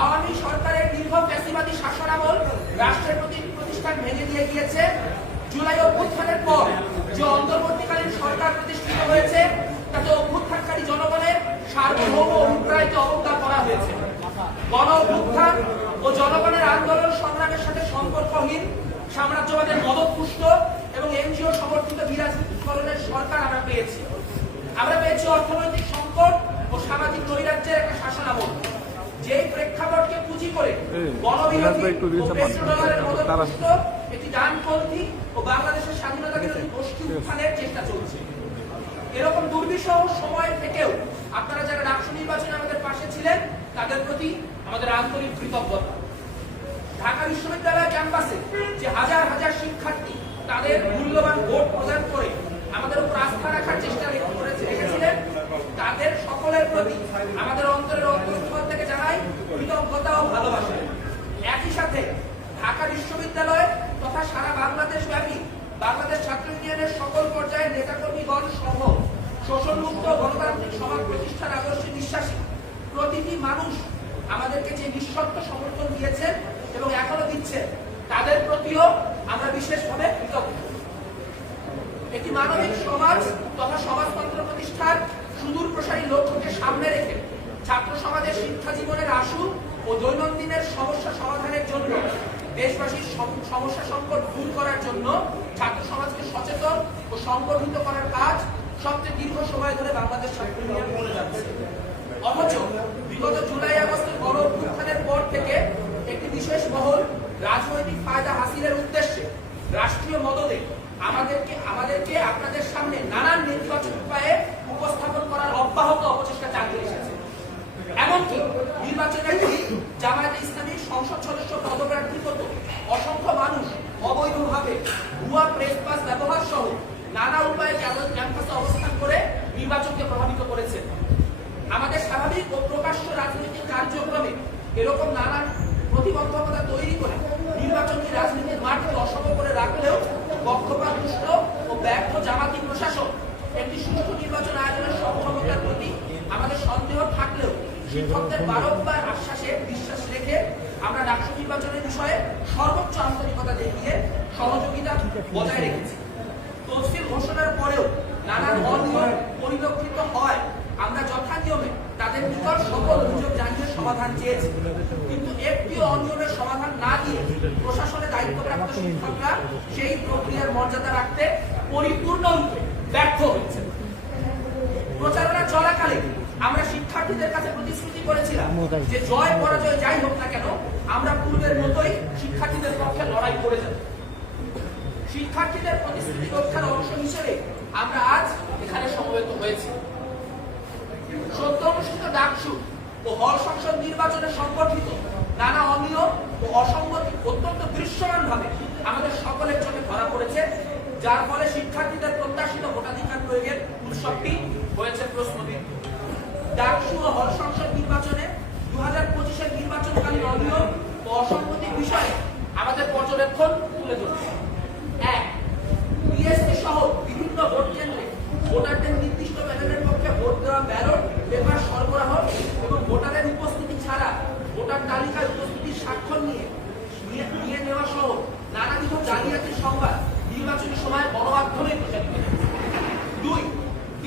আওয়ামী সরকারের দীর্ঘ ফ্যাসিবাদী শাসনামল রাষ্ট্রের প্রতি প্রতিষ্ঠান ভেঙে দিয়ে গিয়েছে। জুলাই অভ্যুত্থানের পর যে অন্তর্বর্তীকালীন সরকার প্রতিষ্ঠিত হয়েছে, তাতে অভ্যুত্থানকারী জনগণের সার্বভৌম অভিপ্রায়কে অবজ্ঞা করা হয়েছে। গণ অভ্যুত্থান ও জনগণের আন্দোলন সংগ্রামের সাথে সম্পর্কহীন, সাম্রাজ্যবাদের মদতপুষ্ট এবং এনজিও সমর্থিত বিরাজনীতিকরণের সরকার আমরা পেয়েছি। আমরা পেয়েছি অর্থনৈতিক সংকট ও সামাজিক নৈরাজ্যের একটা শাসনামল। যেই প্রেক্ষাপটকে পুঁজি করে গণবিরোধী একটি ডানপন্থী ও বাংলাদেশের স্বাধীনতা গোষ্ঠী উত্থানের চেষ্টা চলছে। এরকম দুর্বিষহ সময় থেকেও আপনারা যারা রাষ্ট্র নির্বাচনে আমাদের পাশে ছিলেন তাদের প্রতি আমাদের আন্তরিক কৃতজ্ঞতা। ঢাকা বিশ্ববিদ্যালয় ক্যাম্পাসে যে হাজার হাজার শিক্ষার্থী তাদের মূল্যবান ভোট প্রদান করে আমাদের উপর আস্থা রাখার চেষ্টা করেছে রেখেছিলেন তাদের সকলের প্রতি আমাদের অন্তরের অন্তঃস্থল থেকে জানাই কৃতজ্ঞতা ও ভালোবাসা একই সাথে ঢাকা বিশ্ববিদ্যালয় তথা সারা বাংলাদেশ ব্যাপী বাংলাদেশ ছাত্র ইউনিয়নের সকল পর্যায়ের নেতাকর্মীগণ সহ শোষণমুক্ত গণতান্ত্রিক সমাজ প্রতিষ্ঠার আদর্শে বিশ্বাসী প্রতিটি মানুষ আমাদেরকে যে নিঃশর্ত সমর্থন দিয়েছেন এবং এখনও দিচ্ছেন, তাদের প্রতিও আমরা বিশেষভাবে কৃতজ্ঞ। একটি মানবিক সমাজ তথা সমাজতন্ত্র প্রতিষ্ঠার সুদূর প্রসারী লক্ষ্যকে সামনে রেখে ছাত্র সমাজের শিক্ষা জীবনের আশু ও দৈনন্দিনের সমস্যা সমাধানের জন্য, দেশবাসীর সমস্যা সংকট দূর করার জন্য ছাত্র সমাজকে সচেতন ও সংগঠিত করার কাজ সবচেয়ে দীর্ঘ সময় ধরে বাংলাদেশ ছাত্র ইউনিয়ন করে যাচ্ছে। অথচ বিগত জুলাই আগস্টের গণ অভ্যুত্থানের পর থেকে একটি বিশেষ মহল রাজনৈতিক ফায়দা হাসিলের উদ্দেশ্যে রাষ্ট্রীয় মদদে আমাদেরকে আমাদেরকে আপনাদের সামনে নানান নেতিবাচক উপায়ে উপস্থাপন করার অব্যাহত অপচেষ্টা চালিয়ে এসেছে। এমনকি নির্বাচনের জামায়াতে ইসলামীর সংসদ সদস্য পদপ্রার্থী মতো অসংখ্য মানুষ অবৈধভাবে ভুয়া প্রেস পাস ব্যবহার সহ নানা উপায়ে ক্যাম্পাসে অবস্থান করে নির্বাচনকে প্রভাবিত করেছে। আমাদের স্বাভাবিক ও প্রকাশ্য রাজনৈতিক কার্যক্রমে এরকম নানান প্রতিবন্ধকতা তৈরি করে নির্বাচনী রাজনীতির মাঠকে অসম করে রাখলেও পক্ষপাতদুষ্ট ও ব্যর্থ জামাতি প্রশাসন একটি সুষ্ঠু নির্বাচন আয়োজনের সক্ষমতার প্রতি আমাদের সন্দেহ থাকলেও শিক্ষকদের বারংবার আশ্বাসে বিশ্বাস রেখে আমরা রাষ্ট্র নির্বাচনের বিষয়ে সর্বোচ্চ আন্তরিকতা দেখিয়ে সহযোগিতা বজায় রেখেছি। তফসিল ঘোষণার পরেও নানান অনিয়ম পরিলক্ষিত হয় আমরা যথা নিয়মে তাদের নিকট সকল অভিযোগ জানিয়ে সমাধান চেয়েছি। কিন্তু একটি অনিয়মের সমাধান না দিয়ে প্রশাসনের দায়িত্বপ্রাপ্ত শিক্ষকরা সেই প্রক্রিয়ার মর্যাদা রাখতে পরিপূর্ণরূপে ব্যর্থ হয়েছে প্রচারণা চলাকালে আমরা শিক্ষার্থীদের কাছে প্রতিশ্রুতি করেছিলাম যে জয়, পরাজয় যাই হোক না কেন, আমরা পূর্বের মতোই শিক্ষার্থীদের পক্ষে লড়াই করে যাব। শিক্ষার্থীদের প্রতিশ্রুতি রক্ষার অংশ হিসেবে আমরা আজ এখানে সমবেত হয়েছি। সদ্য অনুষ্ঠিত ডাকসু ও হল সংসদ নির্বাচনে সংগঠিত নানা অনিয়ম ও অসঙ্গতি অত্যন্ত দৃশ্যমান ভাবে আমাদের সকলের চোখে ধরা পড়েছে, যার ফলে শিক্ষার্থীদের প্রত্যাশিত ভোটাধিকার প্রয়োগের উৎসবটি হয়েছে প্রশ্নবিদ্ধ। ডাকসু ও হল সংসদ নির্বাচনে দু হাজার পঁচিশের নির্বাচনকালীন অনিয়ম ও অসঙ্গতির বিষয়ে আমাদের পর্যবেক্ষণ তুলে ধরছে। এক বিএসপি সহ বিভিন্ন ভোট কেন্দ্রে ভোটারদের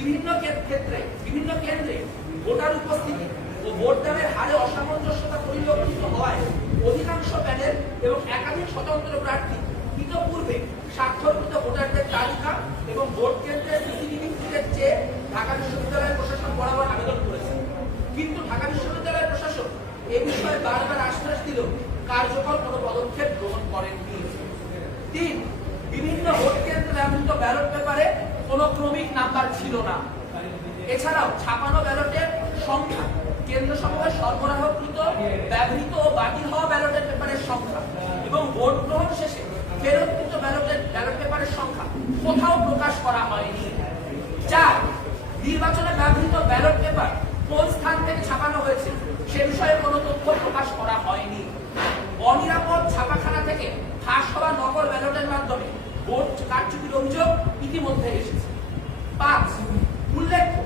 বিভিন্ন ক্ষেত্রে, বিভিন্ন কেন্দ্রে ভোটার উপস্থিতি ও ভোটদানের হারে অসামঞ্জস্যতা পরিলক্ষিত হওয়ায় অধিকাংশ প্যানেল এবং একাধিক স্বতন্ত্র প্রার্থী ইতপূর্বে স্বাক্ষরকৃত ভোটারদের তালিকা এবং ভোট কেন্দ্রের প্রতিনিধিত্বের চেয়ে ঢাকা বিশ্ববিদ্যালয় প্রশাসন বরাবর আবেদন করেছে। কিন্তু ঢাকা বিশ্ববিদ্যালয় প্রশাসন এ বিষয়ে বারবার আশ্বাস দিল কার্যকর কোনো পদক্ষেপ গ্রহণ করেননি। তিন, বিভিন্ন ভোট কেন্দ্রে ব্যবহৃত ব্যালট পেপারে কোনো ক্রমিক নাম্বার ছিল না। এছাড়াও ছাপানো ব্যালটের সংখ্যা কেন্দ্র সমূহে সরবরাহকৃত, ব্যবহৃত ও বাতিল হওয়া ব্যালটের পেপারের সংখ্যা এবং ভোট গ্রহণ শেষে ফেরতকৃত ব্যালটের, ব্যালট পেপারের সংখ্যা কোথাও প্রকাশ করা হয়নি। চার নির্বাচনে ব্যবহৃত ব্যালট পেপার কোন স্থান থেকে ছাপানো হয়েছে সে বিষয়ে কোনো তথ্য প্রকাশ করা হয়নি। অনিরাপদ ছাপাখানা থেকে ফাঁস হওয়া নকল ব্যালটের মাধ্যমে ভোট কারচুপির অভিযোগ ইতিমধ্যে এসেছে। পাঁচ উল্লেখ্য